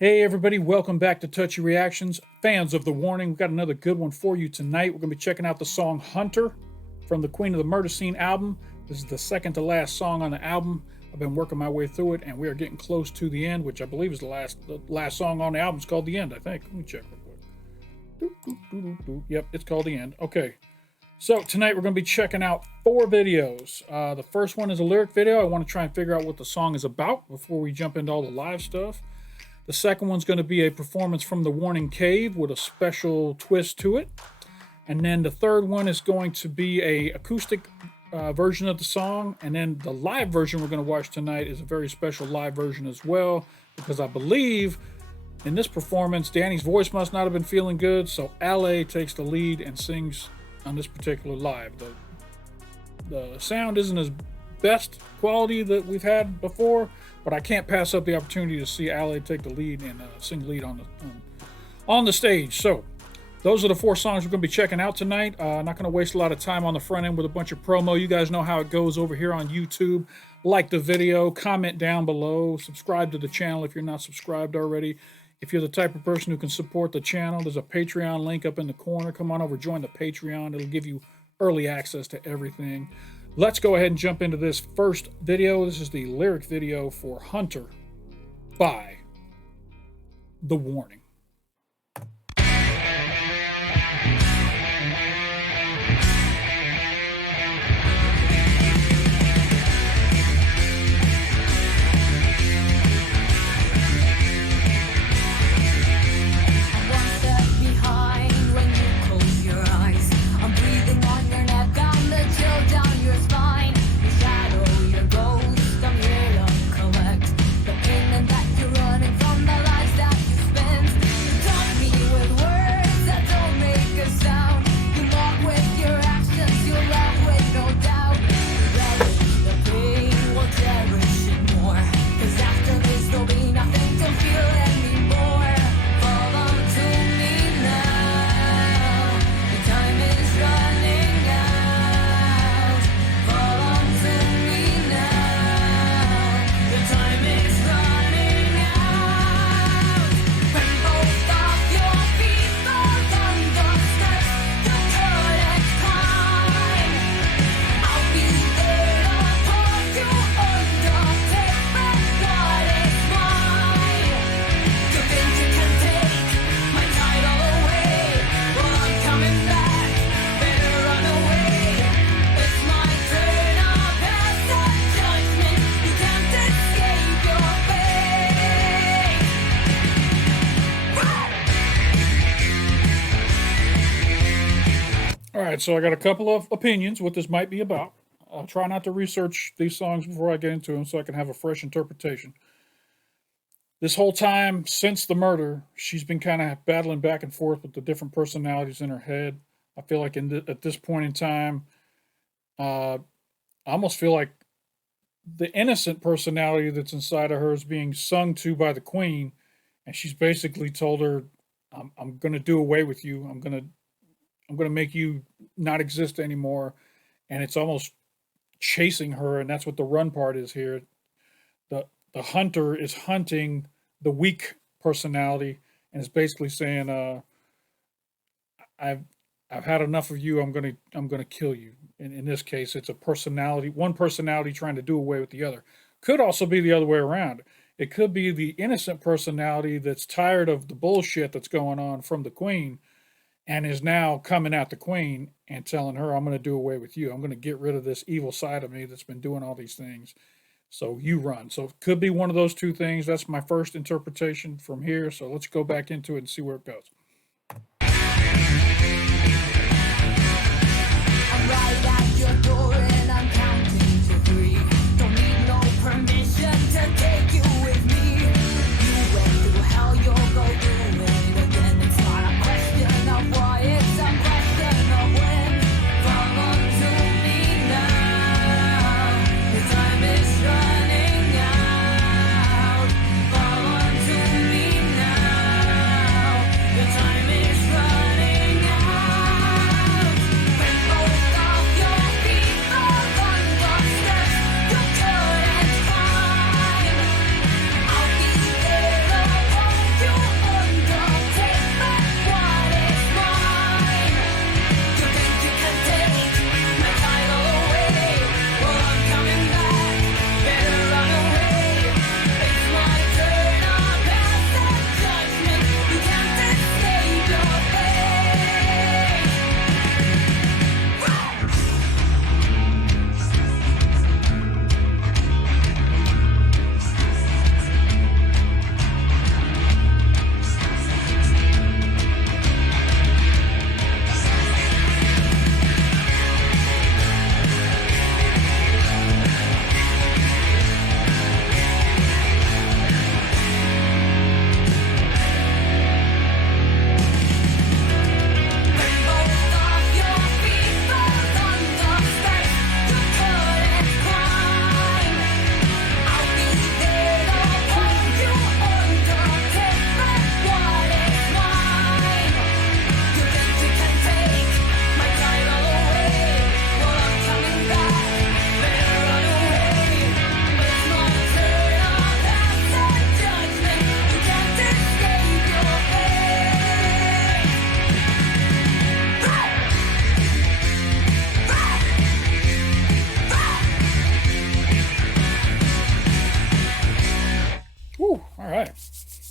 Hey everybody, welcome back to Touchy Reactions. Fans of The Warning, we've got another good one for you tonight. We're going to be checking out the song Hunter from the Queen of the Murder Scene album. This is the second to last song on the album. I've been working my way through it and we are getting close to the end, which I believe is the last song on the album. It's called The End, I think. Let me check real quick. Yep, it's called The End. Okay. So tonight we're going to be checking out 4 videos. The first one is a lyric video. I want to try and figure out what the song is about before we jump into all the live stuff. The second one's going to be a performance from the Warning Cave with a special twist to it. And then the third one is going to be a acoustic version of the song. And then the live version we're going to watch tonight is a very special live version as well, because I believe in this performance, Danny's voice must not have been feeling good. So Ale takes the lead and sings on this particular live. The sound isn't as best quality that we've had before, but I can't pass up the opportunity to see Ale take the lead and sing lead on the stage. So those are the 4 songs we're going to be checking out tonight. Not going to waste a lot of time on the front end with a bunch of promo. You guys know how it goes over here on YouTube. Like the video, comment down below, subscribe to the channel if you're not subscribed already. If you're the type of person who can support the channel, there's a Patreon link up in the corner. Come on over, join the Patreon. It'll give you early access to everything. Let's go ahead and jump into this first video. This is the lyric video for Hunter by The Warning. All right, so I got a couple of opinions what this might be about. I'll try not to research these songs before I get into them so I can have a fresh interpretation. This whole time since the murder, she's been kind of battling back and forth with the different personalities in her head. I feel like at this point in time, I almost feel like the innocent personality that's inside of her is being sung to by the queen, and she's basically told her, I'm going to do away with you. I'm going to make you not exist anymore. And it's almost chasing her. And that's what the run part is here. The hunter is hunting the weak personality and is basically saying, I've had enough of you. I'm going to kill you. In this case, it's a personality, one personality trying to do away with the other. Could also be the other way around. It could be the innocent personality that's tired of the bullshit that's going on from the queen and is now coming at the queen and telling her, I'm going to do away with you. I'm going to get rid of this evil side of me that's been doing all these things. So you run. So it could be one of those two things. That's my first interpretation from here. So let's go back into it and see where it goes. I'm right at your door and I'm counting to 3. Don't need no permission to take you with me. You went through hell, you'll go through it again. It's not a question of why, it's a question of when. Follow to me now. The time is running out. Follow to me now. The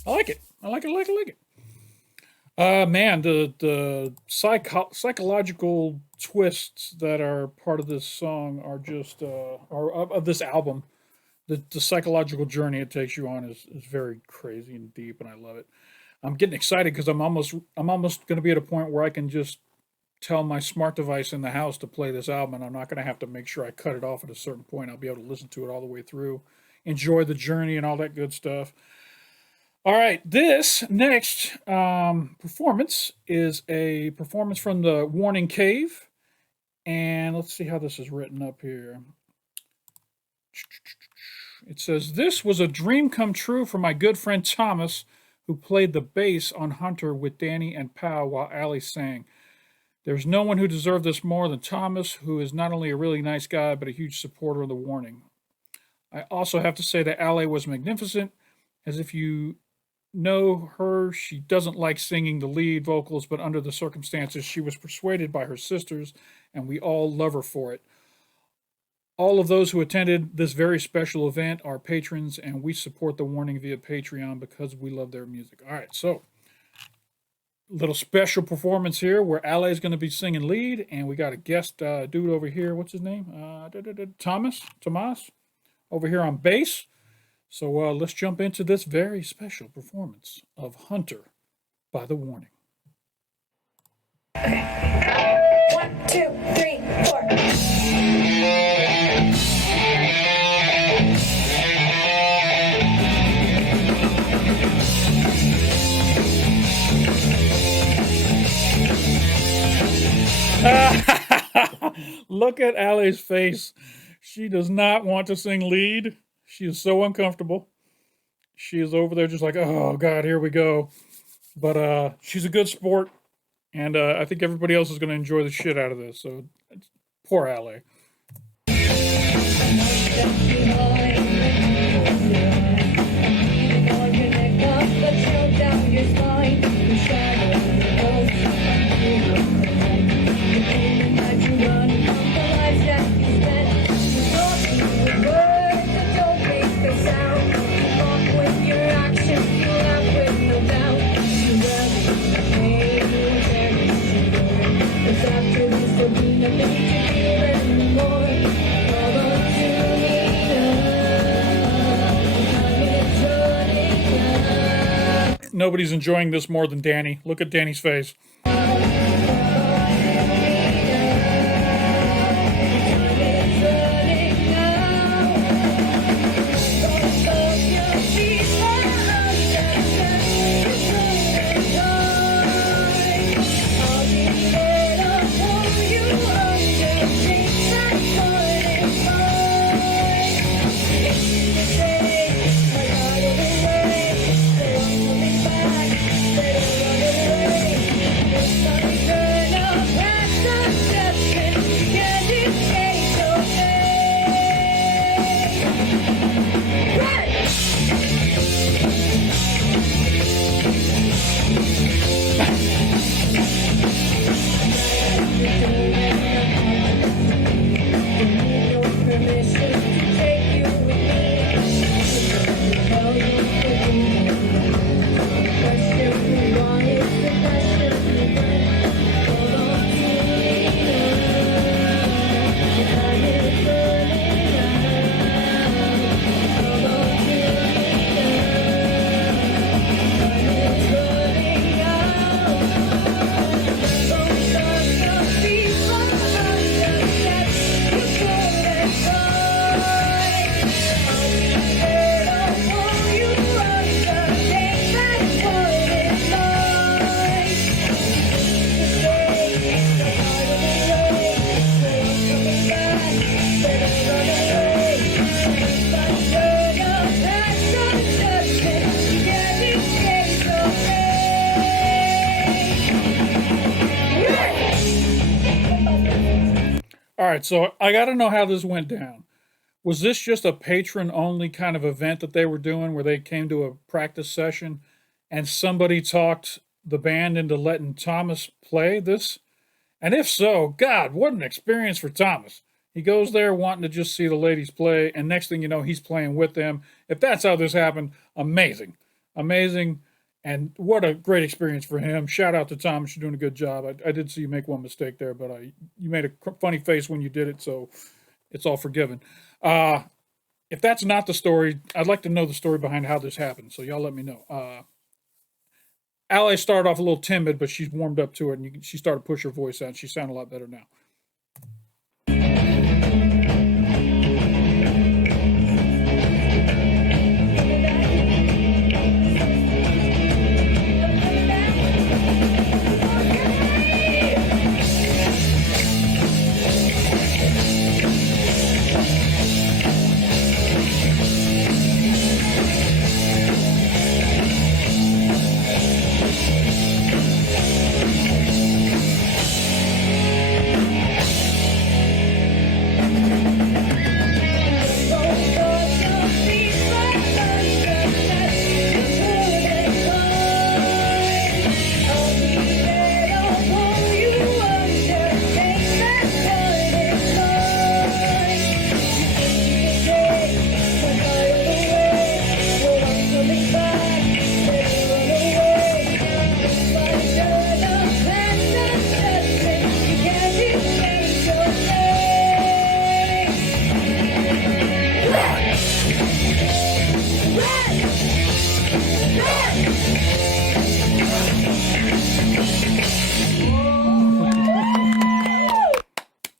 I like it. I like it. I like it. I like it. Man, the psychological twists that are part of this song are just or of this album. The psychological journey it takes you on is very crazy and deep, and I love it. I'm getting excited because I'm almost going to be at a point where I can just tell my smart device in the house to play this album, and I'm not going to have to make sure I cut it off at a certain point. I'll be able to listen to it all the way through, enjoy the journey, and all that good stuff. All right, this next performance is a performance from the Warning Cave, and let's see how this is written up here. It says, "This was a dream come true for my good friend Thomas, who played the bass on Hunter with Danny and Pow while Allie sang. There's no one who deserved this more than Thomas, who is not only a really nice guy, but a huge supporter of the Warning. I also have to say that Allie was magnificent, as if you know her, she doesn't like singing the lead vocals, but under the circumstances, she was persuaded by her sisters, and we all love her for it. All of those who attended this very special event are patrons, and we support the Warning via Patreon because we love their music." All right, so little special performance here where Ale is going to be singing lead, and we got a guest dude over here. What's his name? Tomas, over here on bass. So let's jump into this very special performance of Hunter by the Warning. 1, 2, 3, 4. Look at Allie's face. She does not want to sing lead. She is so uncomfortable. She is over there just like, oh God, here we go. But she's a good sport, and I think everybody else is going to enjoy the shit out of this. So poor Allie. Nobody's enjoying this more than Danny. Look at Danny's face. All right, so I got to know how this went down. Was this just a patron only kind of event that they were doing where they came to a practice session and somebody talked the band into letting Thomas play this? And if so, God, what an experience for Thomas. He goes there wanting to just see the ladies play, and next thing you know, he's playing with them. If that's how this happened, amazing. amazing. And what a great experience for him. Shout out to Thomas. You're doing a good job. I did see you make one mistake there, but you made a funny face when you did it, so it's all forgiven. If that's not the story, I'd like to know the story behind how this happened. So y'all let me know. Ally started off a little timid, but she's warmed up to it, and she started to push her voice out. She sounds a lot better now.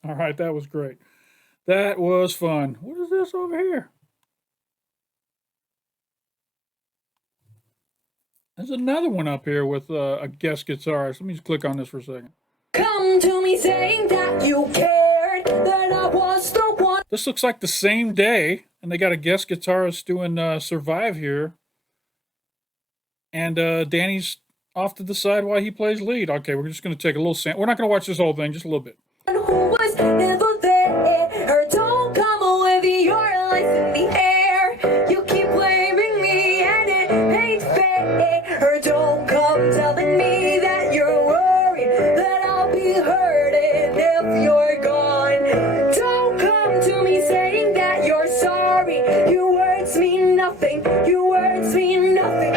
All right, that was great. That was fun. What is this over here? There's another one up here with a guest guitarist. Let me just click on this for a second. Come to me saying that you cared, that I was the one. This looks like the same day, and they got a guest guitarist doing Survive here. And Danny's off to the side while he plays lead. Okay, we're just going to take a little sample. We're not going to watch this whole thing, just a little bit. Who was never there? Don't come with your life in the air. You keep blaming me and it ain't fair. Don't come telling me that you're worried that I'll be hurting if you're gone. Don't come to me saying that you're sorry. Your words mean nothing. Your words mean nothing.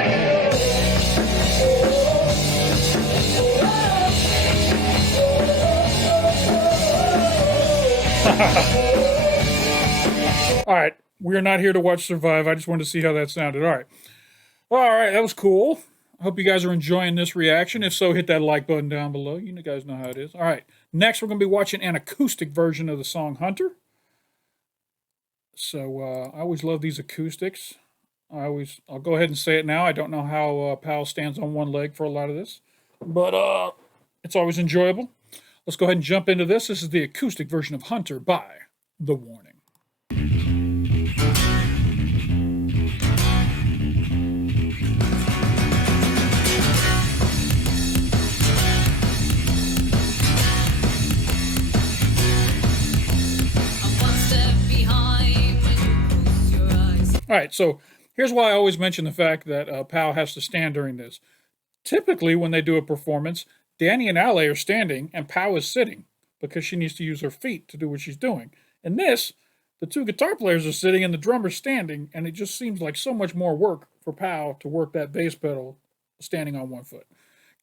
All right, we're not here to watch Survive. I just wanted to see how that sounded. All right, that was cool. I hope you guys are enjoying this reaction. If so, hit that like button down below. You guys know how it is. All right, next we're going to be watching an acoustic version of the song Hunter. So I always love these acoustics. I'll go ahead and say it now. I don't know how Pal stands on one leg for a lot of this, but it's always enjoyable. Let's go ahead and jump into this. This is the acoustic version of Hunter by The Warning. All right, so here's why I always mention the fact that Pal has to stand during this. Typically, when they do a performance, Danny and Ale are standing and Pal is sitting because she needs to use her feet to do what she's doing. In this, the two guitar players are sitting and the drummer's standing, and it just seems like so much more work for Pal to work that bass pedal standing on one foot.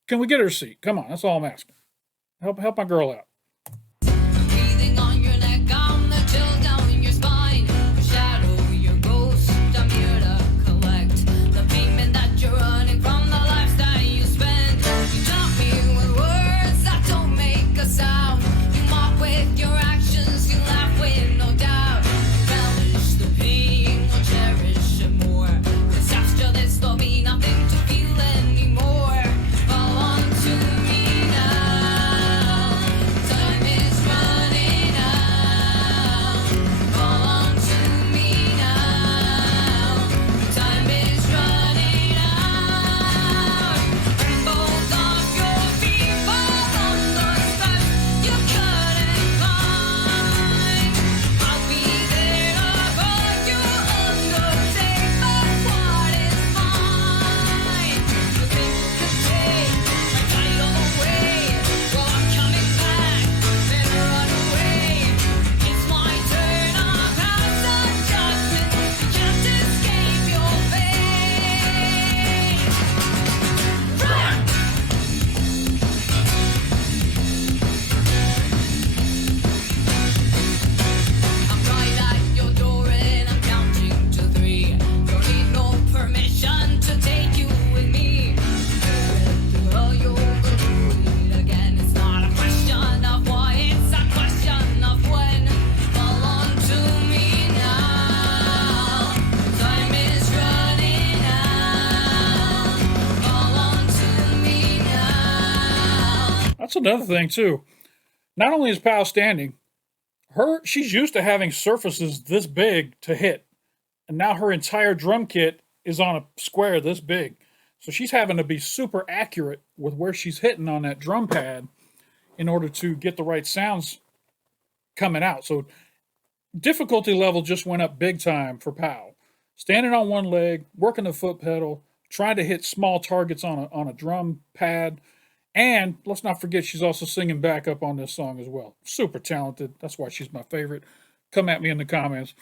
Can we get her a seat? Come on, that's all I'm asking. Help my girl out. Breathing on your neck, I'm the chill down your spine. Shadow your ghost, I'm here to collect the payment that you're running from the lifestyle you spend. You taught me with words that don't make a sound. You mock with your actions, you laugh with no doubt. You relish the pain, will cherish it more. Cause after this there'll be nothing to feel anymore. Fall on to me now. That's another thing too. Not only is Pal standing, she's used to having surfaces this big to hit, and now her entire drum kit is on a square this big. So she's having to be super accurate with where she's hitting on that drum pad in order to get the right sounds coming out. So difficulty level just went up big time for Powell. Standing on one leg, working the foot pedal, trying to hit small targets on a drum pad. And let's not forget, she's also singing backup on this song as well. Super talented. That's why she's my favorite. Come at me in the comments.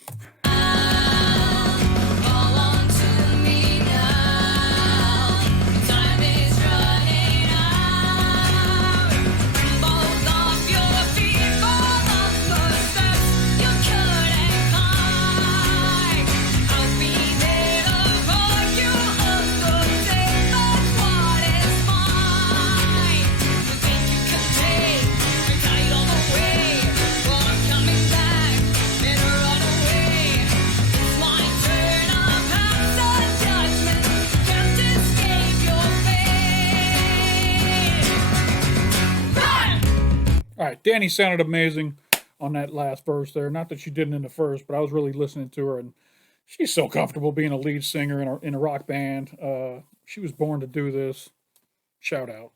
All right, Danny sounded amazing on that last verse there. Not that she didn't in the first, but I was really listening to her, and she's so comfortable being a lead singer in a rock band. She was born to do this. Shout out.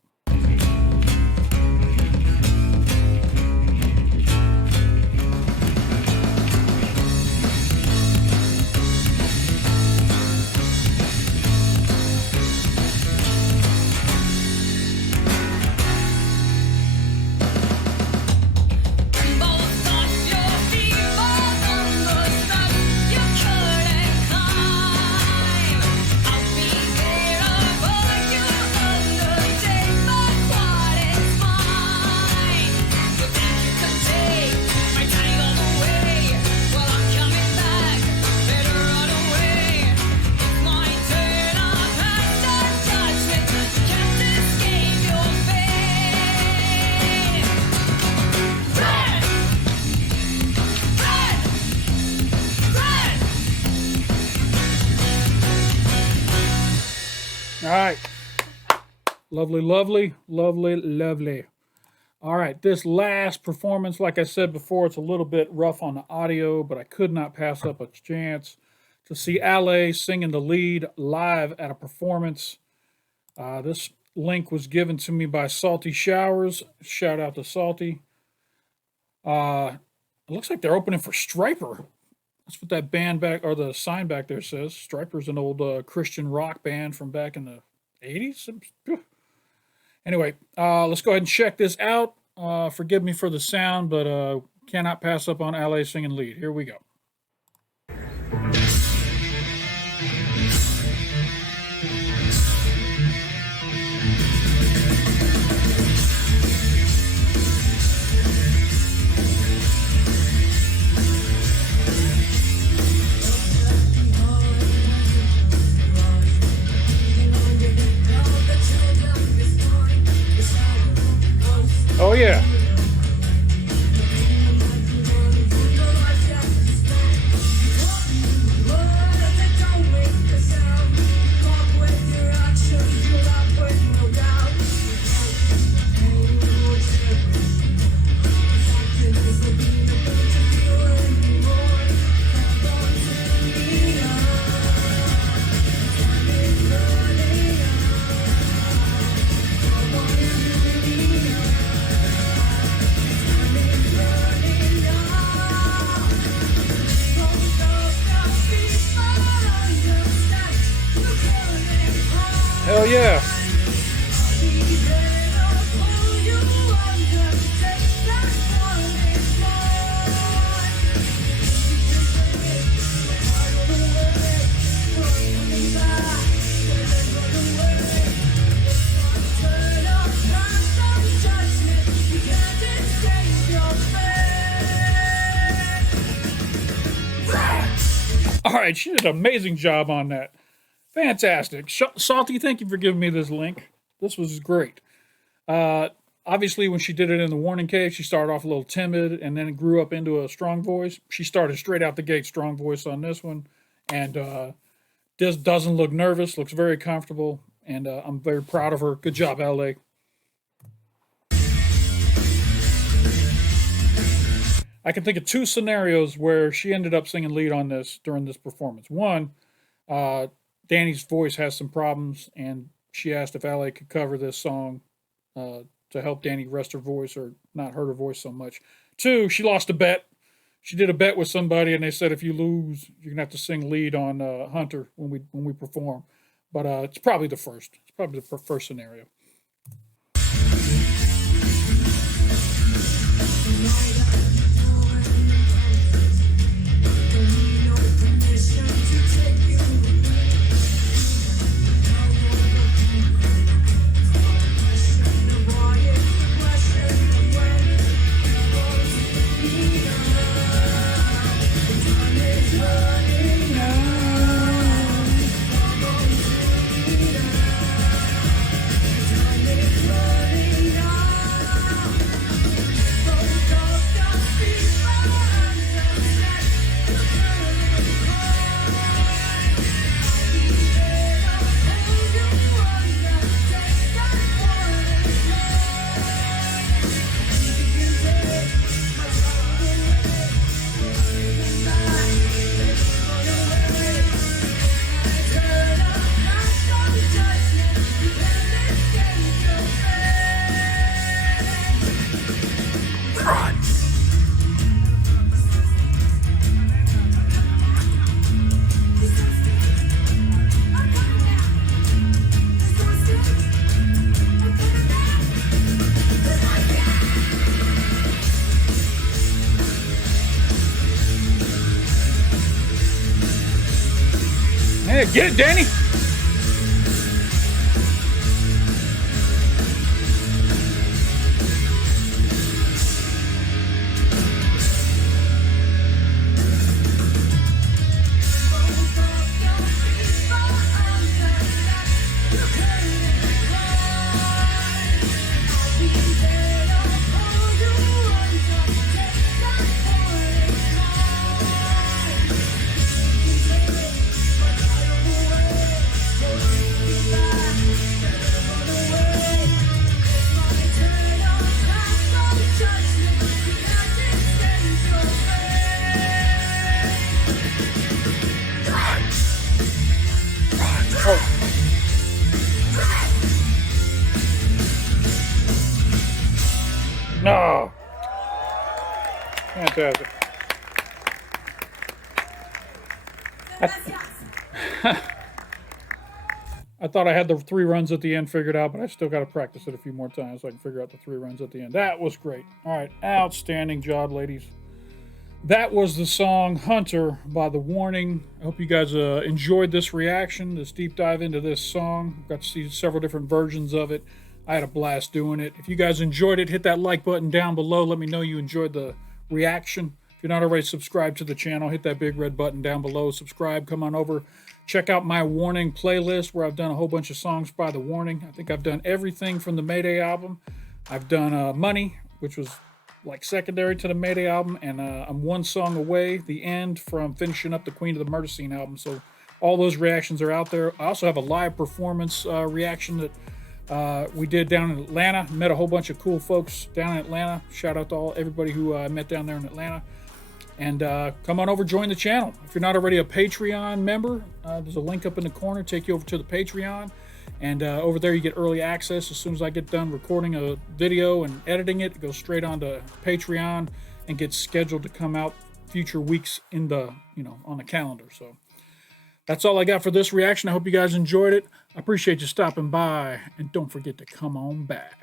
All right. Lovely, lovely, lovely, lovely. All right, this last performance, like I said before, it's a little bit rough on the audio, but I could not pass up a chance to see Ale singing the lead live at a performance. This link was given to me by Salty Showers. Shout out to Salty. It looks like they're opening for Striper. That's what that band back, or the sign back there says. Striper's an old Christian rock band from back in the 80s. Anyway, let's go ahead and check this out. Forgive me for the sound, but cannot pass up on Ale singing lead. Here we go. Oh yeah. Hell yeah. All right, she did an amazing job on that. Fantastic. Salty, thank you for giving me this link. This was great. Obviously, when she did it in the Warning Cave, she started off a little timid and then it grew up into a strong voice. She started straight out the gate strong voice on this one. And this doesn't look nervous, looks very comfortable. And I'm very proud of her. Good job, LA. I can think of two scenarios where she ended up singing lead on this during this performance. One, uh, Danny's voice has some problems, and she asked if LA could cover this song to help Danny rest her voice or not hurt her voice so much. Two, she lost a bet. She did a bet with somebody, and they said if you lose, you're gonna have to sing lead on Hunter when we perform. But it's probably the first. It's probably the first scenario. Hey, get it, Danny. No. Fantastic. I thought I had the 3 runs at the end figured out, but I still got to practice it a few more times so I can figure out the 3 runs at the end. That was great. All right. Outstanding job, ladies. That was the song Hunter by The Warning. I hope you guys enjoyed this reaction, this deep dive into this song. Got to see several different versions of it. I had a blast doing it. If you guys enjoyed it, hit that like button down below. Let me know you enjoyed the reaction. If you're not already subscribed to the channel, hit that big red button down below. Subscribe. Come on over. Check out my Warning playlist where I've done a whole bunch of songs by The Warning. I think I've done everything from the Mayday album. I've done Money, which was like secondary to the Mayday album, and I'm one song away, The End, from finishing up the Queen of the Murder Scene album. So all those reactions are out there. I also have a live performance reaction that we did down in Atlanta. Met a whole bunch of cool folks down in Atlanta. Shout out to everybody who I met down there in Atlanta. And come on over, join the channel. If you're not already a Patreon member, there's a link up in the corner, take you over to the Patreon. And over there you get early access. As soon as I get done recording a video and editing it, it goes straight onto Patreon and gets scheduled to come out future weeks in the, on the calendar. So that's all I got for this reaction. I hope you guys enjoyed it. I appreciate you stopping by, and don't forget to come on back.